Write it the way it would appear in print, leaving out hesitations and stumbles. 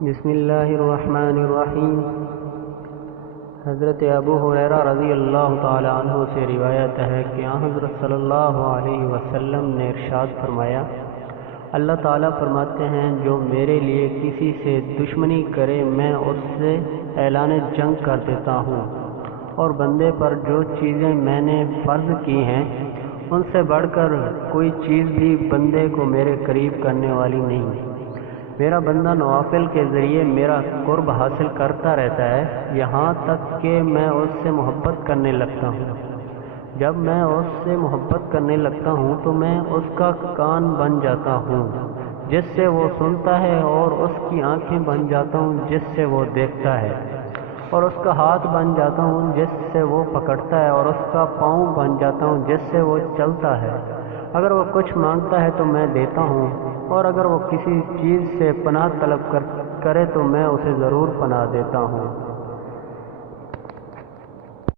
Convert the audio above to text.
بسم اللہ الرحمن الرحیم۔ حضرت ابو ہریرہ رضی اللہ تعالی عنہ سے روایت ہے کہ حضرت صلی اللہ علیہ وسلم نے ارشاد فرمایا، اللہ تعالیٰ فرماتے ہیں جو میرے لیے کسی سے دشمنی کرے میں اس سے اعلان جنگ کر دیتا ہوں، اور بندے پر جو چیزیں میں نے فرض کی ہیں ان سے بڑھ کر کوئی چیز بھی بندے کو میرے قریب کرنے والی نہیں۔ میرا بندہ نوافل کے ذریعے میرا قرب حاصل کرتا رہتا ہے، یہاں تک کہ میں اس سے محبت کرنے لگتا ہوں۔ جب میں اس سے محبت کرنے لگتا ہوں تو میں اس کا کان بن جاتا ہوں جس سے وہ سنتا ہے، اور اس کی آنکھیں بن جاتا ہوں جس سے وہ دیکھتا ہے، اور اس کا ہاتھ بن جاتا ہوں جس سے وہ پکڑتا ہے، اور اس کا پاؤں بن جاتا ہوں جس سے وہ چلتا ہے۔ اگر وہ کچھ مانگتا ہے تو میں دیتا ہوں، اور اگر وہ کسی چیز سے پناہ طلب کرے تو میں اسے ضرور پناہ دیتا ہوں۔